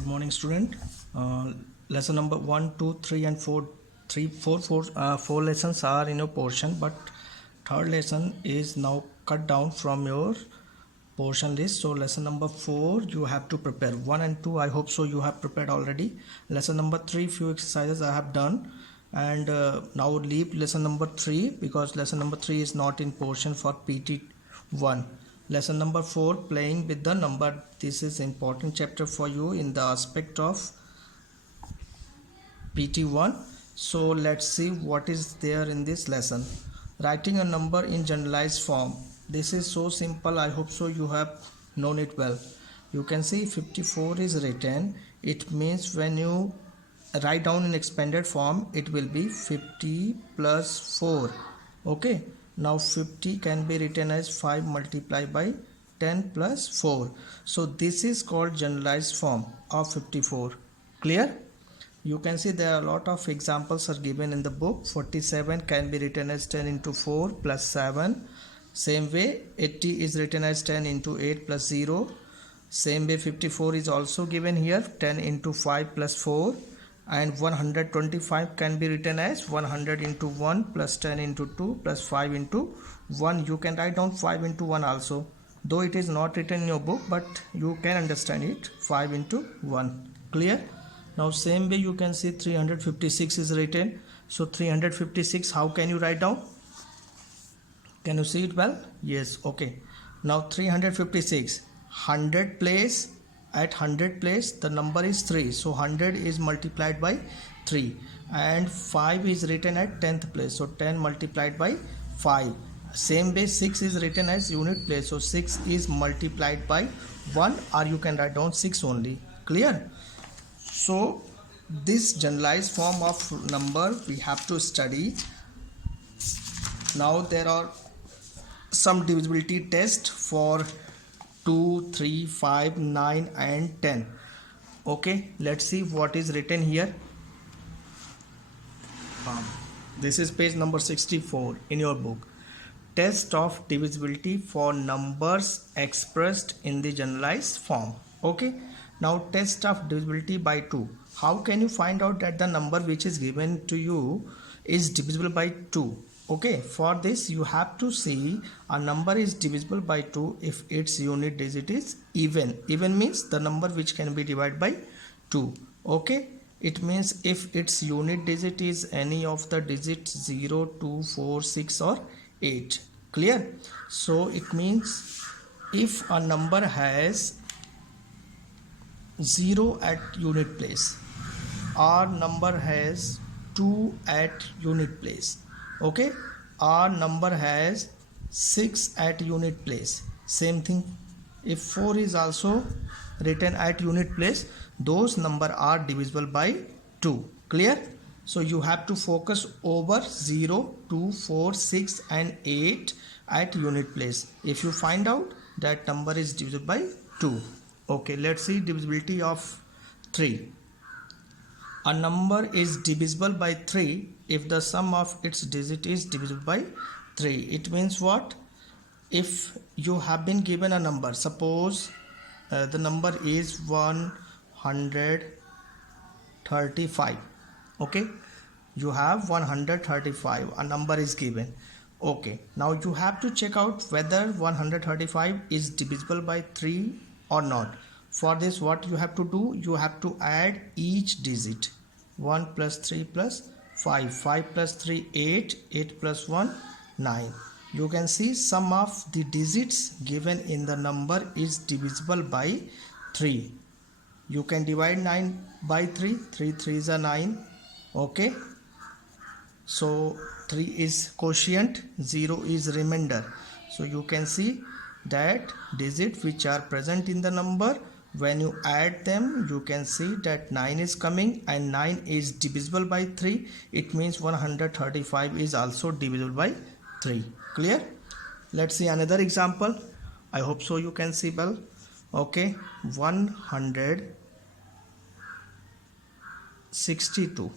Good morning, student. Lesson number 1, 2, 3, and 4. 4 lessons are in your portion, but third lesson is now cut down from your portion list. So lesson number 4 you have to prepare. 1 and 2 I hope so you have prepared already. Lesson number 3 few exercises I have done, and now leave lesson number 3 because lesson number 3 is not in portion for PT1. Lesson number 4 playing with the number. This is important chapter for you in the aspect of PT1. So let's see what is there in this lesson. Writing a number in generalized form. This is so simple. I hope so you have known it well. You can see 54 is written. It means when you write down in expanded form, it will be 50 plus 4. Okay. Now 50 can be written as 5 multiplied by 10 plus 4. So this is called generalized form of 54. Clear? You can see there are a lot of examples are given in the book. 47 can be written as 10 into 4 plus 7. Same way 80 is written as 10 into 8 plus 0. Same way 54 is also given here, 10 into 5 plus 4. And 125 can be written as 100 into 1 plus 10 into 2 plus 5 into 1. You can write down 5 into 1 also, though it is not written in your book, but you can understand it. 5 into 1. Clear? Now same way you can see 356 is written. So 356, how can you write down? Can you see it well? Yes. Okay. Now 356, 100 place. At 100 place the number is 3, so 100 is multiplied by 3, and 5 is written at 10th place, so 10 multiplied by 5. Same way 6 is written as unit place, so 6 is multiplied by 1, or you can write down 6 only. Clear? So this generalized form of number we have to study. Now there are some divisibility tests for 2, 3, 5, 9 and 10. Okay, let's see what is written here. This is page number 64 in your book. Test of divisibility for numbers expressed in the generalized form. Okay, now test of divisibility by 2. How can you find out that the number which is given to you is divisible by 2? Okay, for this you have to see a number is divisible by 2 if its unit digit is even. Even means the number which can be divided by 2. Okay, it means if its unit digit is any of the digits 0, 2, 4, 6 or 8. Clear? So it means if a number has 0 at unit place, or number has 2 at unit place, okay, our number has 6 at unit place. Same thing if 4 is also written at unit place, those number are divisible by 2. Clear? So you have to focus over 0, 2, 4, 6 and 8 at unit place. If you find out that number is divisible by 2. Okay, let's see divisibility of 3. A number is divisible by 3 if the sum of its digit is divisible by 3. It means what? If you have been given a number, suppose the number is 135. Okay, you have 135, a number is given. Okay, now you have to check out whether 135 is divisible by 3 or not. For this what you have to do? You have to add each digit. 1 plus 3 plus 5, 5 plus 3 8, 8 plus 1 9. You can see sum of the digits given in the number is divisible by 3. You can divide 9 by 3, 3 3s are 9. Okay, so 3 is quotient, 0 is remainder. So you can see that digits which are present in the number, when you add them you can see that 9 is coming, and 9 is divisible by 3. It means 135 is also divisible by 3. Clear? Let's see another example. I hope so you can see well. Okay, 162.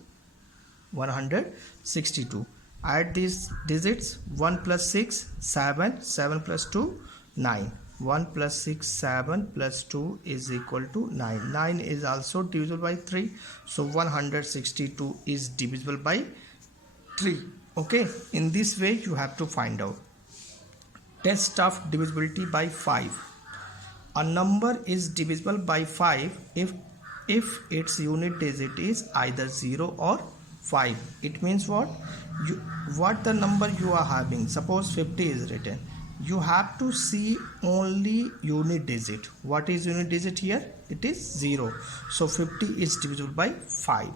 162. Add these digits. 1 plus 6 7, 7 plus 2 9. 1 plus 6 7 plus 2 is equal to 9. 9 is also divisible by 3, so 162 is divisible by 3. Okay, in this way you have to find out. Test of divisibility by 5. A number is divisible by 5 if its unit digit is either 0 or 5. It means what the number you are having. Suppose 50 is written, you have to see only unit digit. What is unit digit here? It is 0, so 50 is divisible by 5.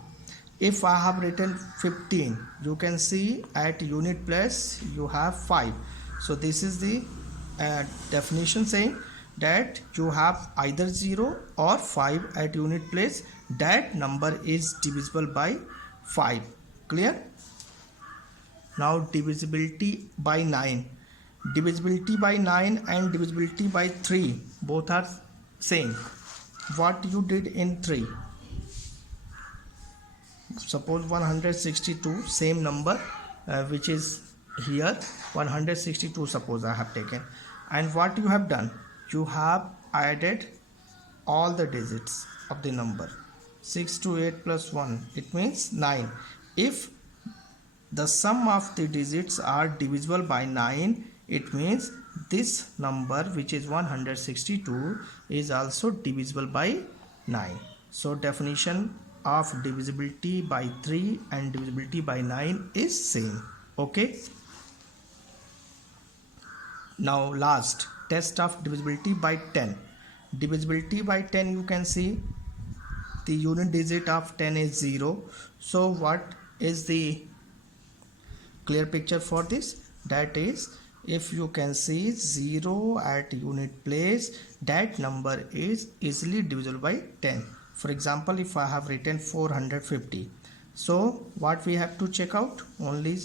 If I have written 15, you can see at unit place you have 5, so this is the definition saying that you have either 0 or 5 at unit place. That number is divisible by 5. Clear? Now divisibility by 9. Divisibility by 9 and divisibility by 3 both are same. What you did in 3? Suppose 162, same number which is here 162, suppose I have taken, and what you have done, you have added all the digits of the number. 6 to 8 plus 1, it means 9. If the sum of the digits are divisible by 9, it means this number, which is 162, is also divisible by 9. So definition of divisibility by 3 and divisibility by 9 is same. Okay, now last, test of divisibility by 10. Divisibility by 10, you can see the unit digit of 10 is 0. So what is the clear picture for this? That is, if you can see 0 at unit place, that number is easily divisible by 10. For example, if I have written 450, so what we have to check out? Only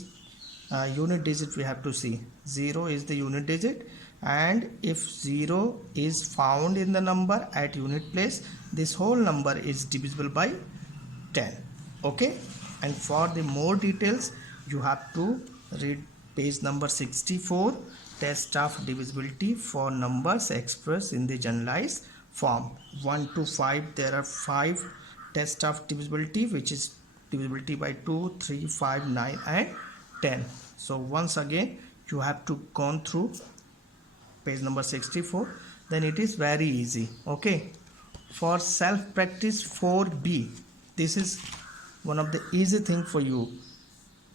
unit digit we have to see. 0 is the unit digit, and if 0 is found in the number at unit place, this whole number is divisible by 10. Okay, and for the more details you have to read page number 64, test of divisibility for numbers expressed in the generalized form. 1 to 5, there are 5 tests of divisibility, which is divisibility by 2, 3, 5, 9 and 10. So once again you have to go through page number 64, then it is very easy. Okay, for self practice 4b, this is one of the easy thing for you.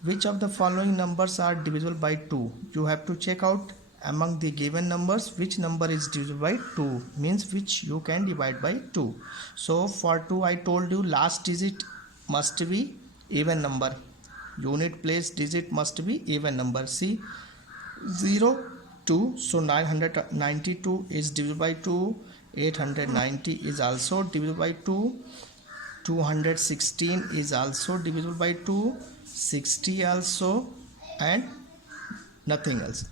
Which of the following numbers are divisible by 2? You have to check out among the given numbers which number is divisible by 2, means which you can divide by 2. So for 2, I told you last digit must be even number, unit place digit must be even number. See, 0 2, so 992 is divisible by 2, 890 is also divisible by 2, 216 is also divisible by 2, 60 also, and nothing else.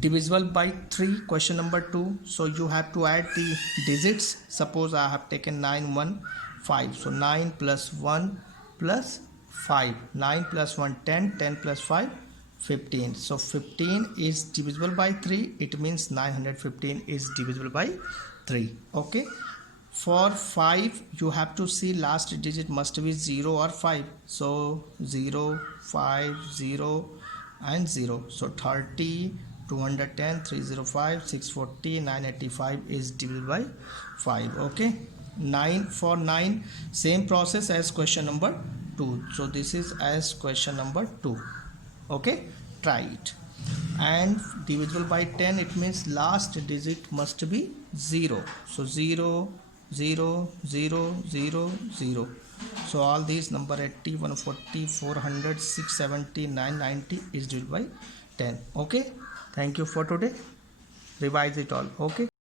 Divisible by 3, question number 2. So you have to add the digits. Suppose I have taken 9 1 5, so 9 plus 1 plus 5, 9 plus 1 10, 10 plus 5 15. So 15 is divisible by 3, it means 915 is divisible by 3. Okay, for 5 you have to see last digit must be 0 or 5, so 0 5 0 and 0, so 30 210 305 640 985 is divisible by 5. Okay, 9, for 9 same process as question number 2, so this is as question number 2. Okay, try it. And divisible by 10, it means last digit must be 0, so 0 0 0 0 0, so all these number 80 140 400 670 990 is divisible by 10. Okay, thank you for today, revise it all. Okay.